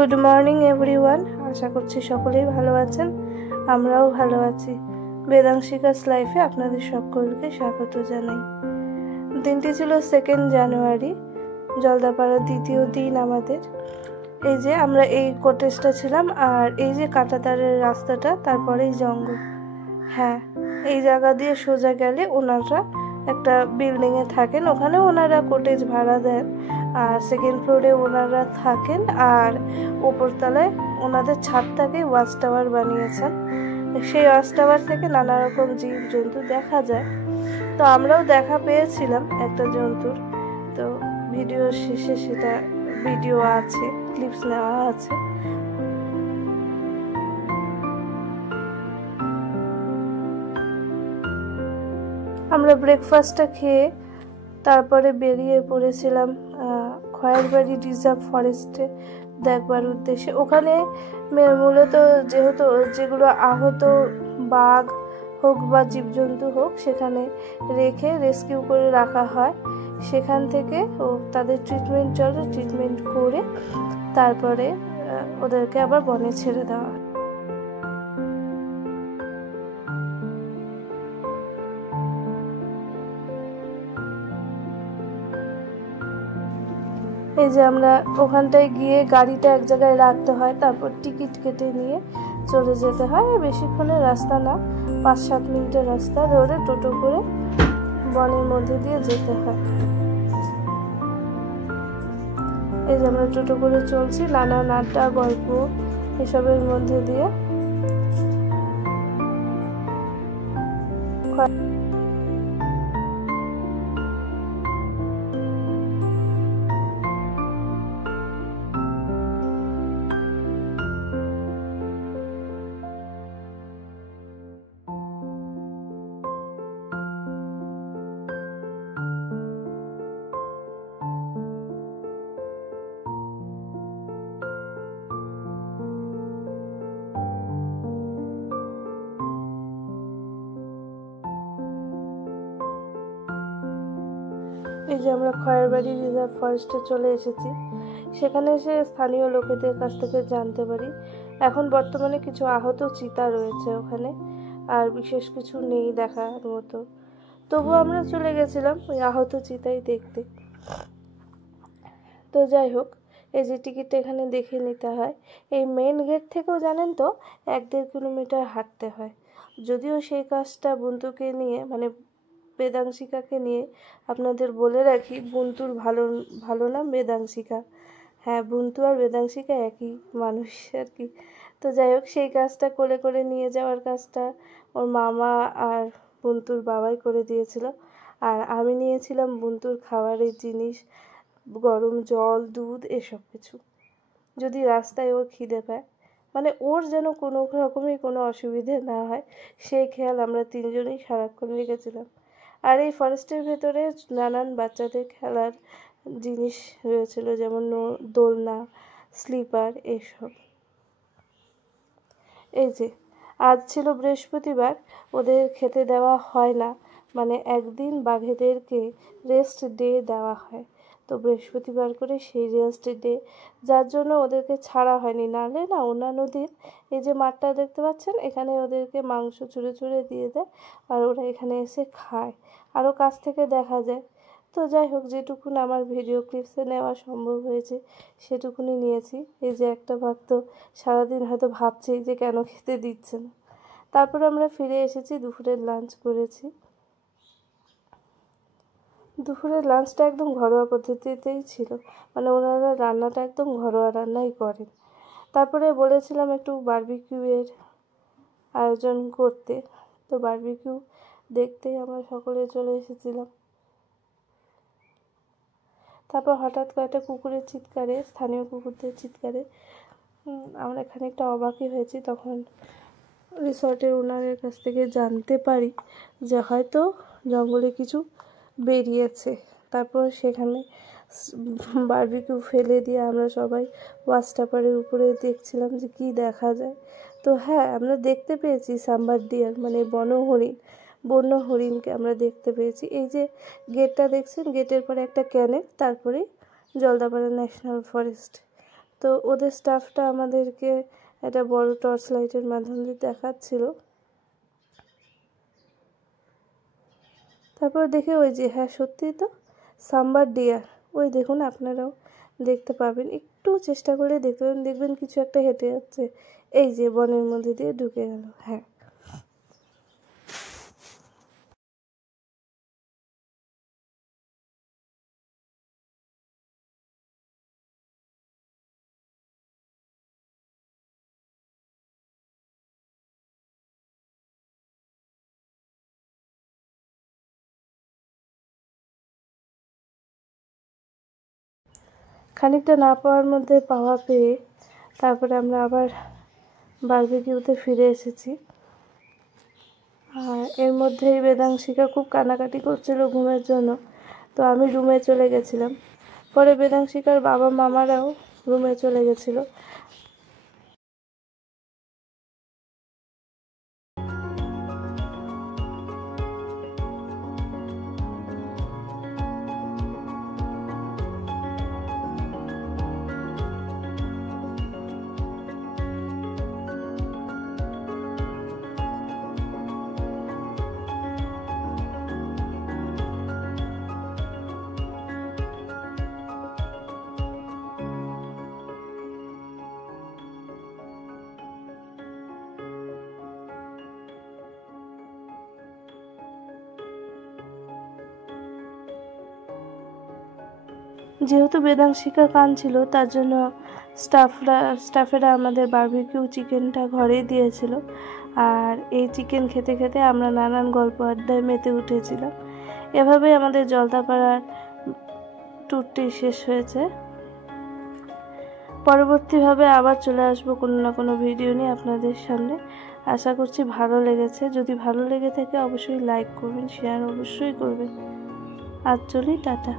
Good morning everyone. আশা করছি সকলেই ভালো আছেন, আমরাও ভালো আছি। বেদাংশিকাস লাইফে আপনাদের সকলকে স্বাগত জানাই। দিনটি ছিল 2 জানুয়ারি, জলদাপাড়ার দ্বিতীয় দিন আমাদের। এই যে আমরা এই কটেজটা ছিলাম, আর এই যে কাঁটাতারের রাস্তাটা, তারপরেই জঙ্গল। হ্যাঁ, এই জায়গা দিয়ে সোজা গেলে ওনারা একটা বিল্ডিংয়ে থাকেন, ওখানে ওনারা কটেজ ভাড়া দেন, আর 2nd ফ্লোরে ওনারা থাকেন, আর উপরতলায় ওনাদের ছাদটাকে ওয়াচ টাওয়ার বানিয়েছেন। সেই ওয়াচ টাওয়ার থেকে নানা রকম জীবজন্তু দেখা যায়। তো আমরাও দেখা পেয়েছিলাম একটা জন্তুর, তো ভিডিও শেষে সেটা ভিডিও আছে, ক্লিপস নেওয়া আছে। আমরা ব্রেকফাস্টটা খেয়ে তারপরে বেরিয়ে পড়েছিলাম খয়েরবাড়ি রিজার্ভ ফরেস্টে দেখবার উদ্দেশ্যে। ওখানে মূলত যেহেতু যেগুলো আহত বাঘ হোক বা জীবজন্তু হোক, সেখানে রেখে রেস্কিউ করে রাখা হয়। সেখান থেকে তাদের ট্রিটমেন্ট চলে, ট্রিটমেন্ট করে তারপরে ওদেরকে আবার বনে ছেড়ে দেওয়া হয়। এই যে আমরা ওখানটায় গিয়ে গাড়িটা এক জায়গায় রাখতে হয়, তারপর টিকিট কেটে নিয়ে চলে যেতে হয়। বেশিক্ষণের রাস্তা না, 5-7 মিনিটের রাস্তা ধরে টোটো করে বনের মধ্যে দিয়ে যেতে হয়। এই যে আমরা টোটো করে চলছি, নানা আড্ডা গল্প এসবের মধ্যে দিয়ে। এই যে আমরা খয়েরবাড়ি রিজার্ভ ফরেস্টে চলে এসেছি। সেখানে এসে স্থানীয় লোকেদের কাছ থেকে জানতে পারি এখন বর্তমানে কিছু আহত চিতা রয়েছে ওখানে, আর বিশেষ কিছু নেই দেখার মতো। তবু আমরা চলে গেছিলাম ওই আহত চিতাই দেখতে। তো যাই হোক, এই যে টিকিটটা এখানে দেখে নিতে হয়। এই মেন গেট থেকেও জানেন তো 1-1.5 কিলোমিটার হাঁটতে হয়। যদিও সেই কাজটা বুন্তুকে নিয়ে, মানে বেদাংশিকাকে নিয়ে আপনাদের বলে রাখি, বুন্তুর ভালো নাম বেদাংশিকা। হ্যাঁ, বুন্তু আর বেদাংশিকা একই মানুষ আর কি। তো যাই হোক, সেই কাজটা কোলে করে নিয়ে যাওয়ার কাজটা ওর মামা আর বুন্তুর বাবাই করে দিয়েছিল। আর আমি নিয়েছিলাম বুন্তুর খাবারের জিনিস, গরম জল, দুধ, এসব কিছু। যদি রাস্তায় ওর খিদে পায়, মানে ওর যেন কোনো রকমই কোনো অসুবিধে না হয়, সেই খেয়াল আমরা 3 জনই সারাক্ষণ রেখেছিলাম। আর এই ফরেস্টের ভেতরে নানান বাচ্চাদের খেলার জিনিস রয়েছিল, যেমন দোলনা, স্লিপার, এসব। এই যে আজ ছিল বৃহস্পতিবার, ওদের খেতে দেওয়া হয় না, মানে একদিন বাঘেদেরকে রেস্ট ডে দেওয়া হয়। তো বৃহস্পতিবার করে সেই রেস্ট ডে, যার জন্য ওদেরকে ছাড়া হয়নি। নাহলে না, অন্যান্য দিন এই যে মাঠটা দেখতে পাচ্ছেন, এখানে ওদেরকে মাংস ছুঁড়ে ছুঁড়ে দিয়ে দেয়, আর ওরা এখানে এসে খায়, আরও কাছ থেকে দেখা যায়। তো যাই হোক, যেটুকুন আমার ভিডিও ক্লিপসে নেওয়া সম্ভব হয়েছে সেটুকুনি নিয়েছি। এই যে একটা ভাগ তো সারাদিন হয়তো ভাবছি যে কেন খেতে দিচ্ছে না। তারপর আমরা ফিরে এসেছি, দুপুরের লাঞ্চ করেছি। দুপুরের লাঞ্চটা একদম ঘরোয়া পদ্ধতিতেই ছিল, মানে ওনারা রান্নাটা একদম ঘরোয়া রান্নাই করেন। তারপরে বলেছিলাম একটু বারবিকিউয়ের আয়োজন করতে, তো বারবিকিউ দেখতেই আমরা সকলে চলে এসেছিলাম। তারপর হঠাৎ কয়েকটা কুকুরের চিৎকারে, স্থানীয় কুকুরদের চিৎকারে আমরা খানিকটা অবাকই হয়েছি। তখন রিসর্টের ওনারের কাছ থেকে জানতে পারি যে হয়তো জঙ্গলে কিছু বেরিয়েছে। তারপর সেখানে বারবিকিউ ফেলে দিয়ে আমরা সবাই ওয়াচ টাওয়ারের উপরে দেখছিলাম যে কি দেখা যায়। তো হ্যাঁ, আমরা দেখতে পেয়েছি সাম্বার ডিয়ার, মানে বন্য হরিণকে আমরা দেখতে পেয়েছি। এই যে গেটটা দেখছেন, গেটের পরে একটা ক্যানেল, তারপরে জলদাপাড়া ন্যাশনাল ফরেস্ট। তো ওদের স্টাফটা আমাদেরকে একটা বড় টর্চ লাইটের মাধ্যম দিয়ে দেখাচ্ছিল। তারপর দেখে ওই যে, হ্যাঁ সত্যিই তো সাম্বার ডিয়ার, ওই দেখুন আপনারাও দেখতে পাবেন, একটু চেষ্টা করে দেখতে পাবেন, দেখবেন কিছু একটা হেঁটে যাচ্ছে, এই যে বনের মধ্যে দিয়ে ঢুকে গেল। হ্যাঁ, খানিকটা না পাওয়ার মধ্যে পাওয়া পেয়ে তারপরে আমরা আবার বারবিকিউতে ফিরে এসেছি। আর এর মধ্যেই বেদাংশিকা খুব কান্নাকাটি করছিল ঘুমের জন্য, তো আমি রুমে চলে গেছিলাম। পরে বেদাংশিকার বাবা মামারাও রুমে চলে গেছিলো। যেহেতু বেদাংশিকা কাঁদছিল তার জন্য স্টাফেরা আমাদের বারবিকিউ চিকেনটা ঘরেই দিয়েছিল। আর এই চিকেন খেতে খেতে আমরা নানান গল্প আড্ডায় মেতে উঠেছিলাম। এভাবেই আমাদের জলদাপাড়ার ট্যুরটি শেষ হয়েছে। পরবর্তীভাবে আবার চলে আসবো কোনো না কোনো ভিডিও নিয়ে আপনাদের সামনে। আশা করছি ভালো লেগেছে। যদি ভালো লেগে থাকে অবশ্যই লাইক করবেন, শেয়ার অবশ্যই করবেন। আজ চলি, টাটা।